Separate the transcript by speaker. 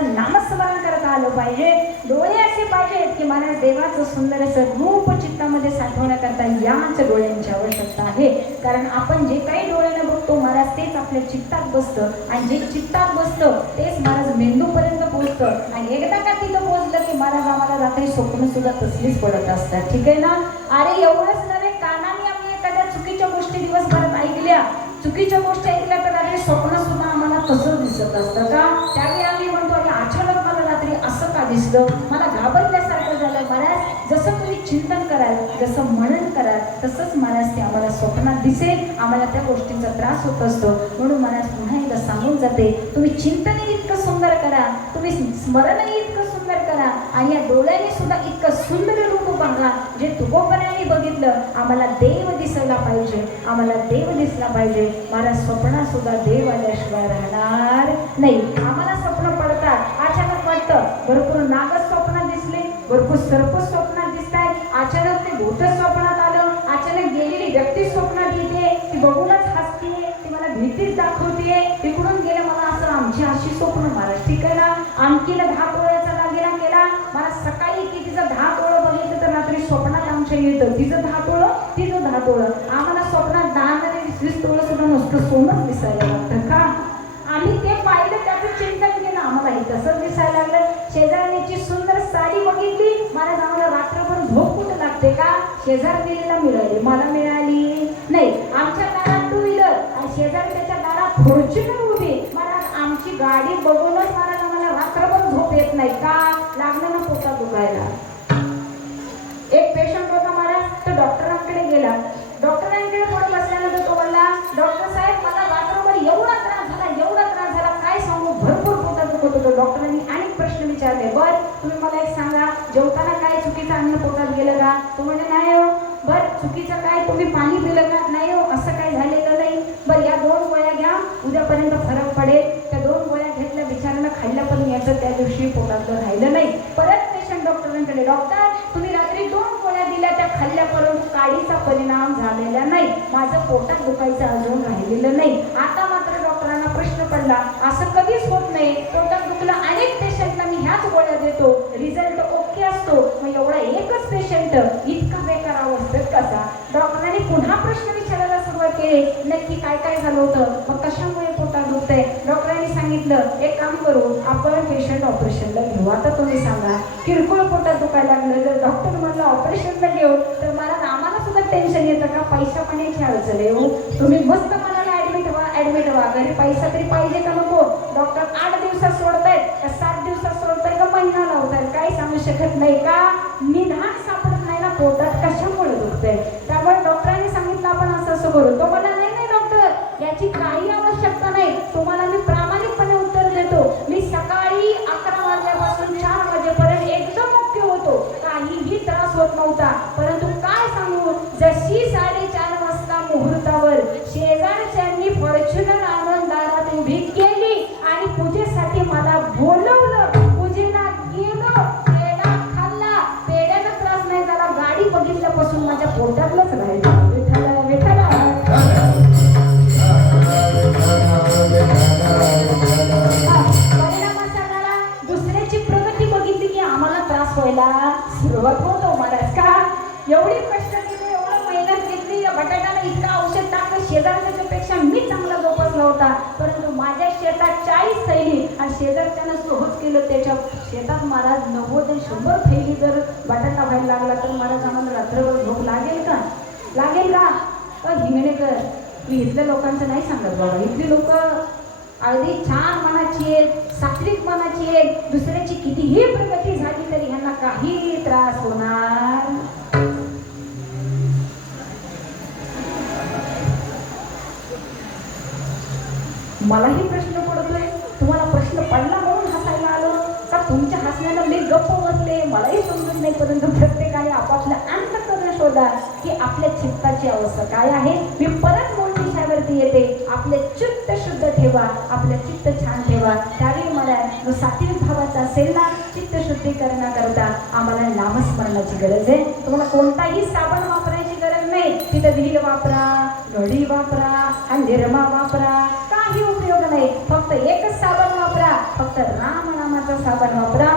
Speaker 1: देवाचं नामस्मरण करत आलं पाहिजे. डोळे असे पाहिजेत की मला देवाचं सुंदर असं रूप चित्तामध्ये साठवण्याकरता याच डोळ्यांची आवश्यकता आहे. कारण आपण जे काही डोळ्यानं बघतो महाराज तेच आपल्या चित्तात बसतं. आणि जे चित्तात बसतं तेच महाराज मेंदूपर्यंत पोहोचतं. आणि एकदा का तिथं पोहोचलं की महाराज आम्हाला रात्री स्वप्न सुद्धा तसलीच पडत असतात. ठीक आहे ना? अरे एवढंच नव्हे कानाने आम्ही एखाद्या चुकीच्या गोष्टी दिवसभरात ऐकल्या. चुकीच्या गोष्टी ऐकल्या तर अरे स्वप्न सुद्धा आम्हाला तसंच दिसत असतं का त्यावेळी आम्ही म्हणतो अरे अचानक मला रात्री असं दिसलं मला घाबरल्यासारखं झालं महाराज जसं तुम्ही चिंतन कराल जसं मनन कराल तसंच महाराज ते आम्हाला स्वप्नात दिसेल. आम्हाला त्या गोष्टींचा त्रास होत असतो. म्हणून महाराज पुन्हा एकदा सांगून जाते तुम्ही चिंतनही इतकं सुंदर करा. तुम्ही स्मरणही इतकं सुंदर करा. आणि या डोळ्याने सुद्धा इतकं सुंदर रूप बघा. जे तुकोपणाने बघितलं आम्हाला देव दिसायला पाहिजे. आम्हाला देव दिसला पाहिजे. महाराज स्वप्नात सुद्धा देव आल्याशिवाय राहणार नाही. नागच स्वप्नात दिसले भरपूर सर्प स्वप्नात दिसत आहेत अचानक ते भूत स्वप्नात आलं अचानक गेलेली व्यक्ती स्वप्नात येते ती बघूनच हसते ती मला भीतीच दाखवते. तिकडून गेले मला असं आमची अशी स्वप्न महाराज ठीक आहे ना आमकीला दहा पोळ्याचा दागिना केला. मला सकाळी की तिचं दहा पोळं बघितलं तर रात्री स्वप्नात आमच्या येतं. तिचं दहा पोळं तिचं दहा पोळं आम्हाला स्वप्नात दहा तरी वीस पोळं सुद्धा नुसतं सोनच दिसायला लागतं का? आम्ही ते पाहिलं त्याचं चिंतन केलं. आम्हाला हे तसंच दिसायला लागलं शेजारणीची सुंदर साडी बघितली महाराज आम्हाला रात्रभर ते का? शेजार मिळाली. मला मिळाली. नाही आमच्या दारात टू व्हीलर आणि शेजारी त्याच्या दारात फॉर्च्युनर उभी. मला आमची गाडी बघूनच मला मला रात्रभर झोप येत नाही का? लागलं ना पोटा दुखायला. एक पेशंट होता मला. तो डॉक्टरांकडे गेला. डॉक्टरांकडे पण पोटात होतो डॉक्टरांनी अनेक प्रश्न विचारले. बर तुम्ही मला एक सांगा जेवताना काय चुकीचं अन्न पोटात गेलं का? तो म्हणजे नाही हो. बर चुकीचं काय? तुम्ही पाणी पिलं का? नाही हो असं काय झालेलं नाही. बर या दोन गोळ्या घ्या उद्यापर्यंत फरक पडेल. त्या दोन गोळ्या घेतल्या बिचारांना खाल्ल्या पण याचं त्या दिवशी पोटातलं राहिलं नाही. परत पेशंट डॉक्टरांकडे डॉक्टर तुम्ही रात्री दोन गोळ्या दिल्या त्या खाल्ल्या परंतु काळीचा परिणाम झालेला नाही. माझं पोटात दुखायचं अजून राहिलेलं नाही. आता मात्र डॉक्टरांना प्रश्न पडला असं कधीच होत नाही. तो पेशंट इतका बेकार अवस्थेत कसा डॉक्टरांनी पुन्हा प्रश्न विचारायला सुरुवात केली नक्की काय काय झालं होतं? मग कशामुळे पोटात दुखतंय? डॉक्टरांनी सांगितलं एक काम करू आपण पेशंट ऑपरेशनला घेऊ. आता तुम्ही सांगा किरकोळ पोटात दुखायला लागलं जर डॉक्टर म्हणलं ऑपरेशनला घेऊ. तर मला आम्हाला सुद्धा टेन्शन येतं का? पैसा पाण्याची अडचण येऊ हो. तुम्ही मस्त मला ऍडमिट व्हा ऍडमिट व्हा. घरी पैसा तरी पाहिजे का नको? डॉक्टर आठ दिवसात सोडतायत का सात दिवसात सोडताय का महिना लावतायत? काही सांगू शकत नाही का? निधान असं करून. तो मला नाही नाही डॉक्टर याची काही आवश्यकता नाही. तुम्हाला मी प्रामाणिकपणे उत्तर देतो. मी सकाळी अकरा वाजल्यापासून चार वाजेपर्यंत एकदम मुख्य होतो. काहीही त्रास होत नव्हता. परंतु काय सांगू? जशी साडेचार वाजता मुहूर्तावर शेजारच्यांनी फॉर्च्युनर आणून दारात उभी सुरुवात का? एवढी कष्ट केली एवढं मेहनत घेतली या बटाट्याला इतका औषध टाकलं शेजारच्या पेक्षा मी चांगला जोपासला होता. परंतु माझ्या शेतात चाळीस थैली आणि शेजारच्यानं सोबत केलं त्याच्या शेतात महाराज नव्वद शंभर थैली जर बटाटा व्हायला लागला तर महाराज आम्हाला रात्रभर झोप लागेल का? लागेल का? तर हिंगणेकर मी इथल्या लोकांचं नाही सांगत बाबा. इथली लोक अगदी छान मनाची आहेत सात्विक मनाची आहेत दुसऱ्याची कितीही प्रगती मलाही प्रश्न पडतोय. तुम्हाला प्रश्न पडला म्हणून हसायला आलो. का तुमच्या हसण्याला मी गप्प बसले? मलाही समजत नाही परंतु प्रत्येकाने आपापल्या अंतकरण शोधा की आपल्या चित्ताची अवस्था काय आहे. मी परत मूळ विषयावरती येते. आपले चित्त शुद्ध ठेवा. आपलं चित्त छान ठेवा. त्यावेळी मला जो सात्विक भावाचा असेल ना चित्त शुद्धीकरणाकरता आम्हाला नामस्मरणाची गरज आहे. तुम्हाला कोणताही साबण वापरायची गरज नाही. तिथं विहीर वापरा घडी वापरा अंधेरमा निरमा वापरा. काही उपयोग नाही फक्त एकच साबण वापरा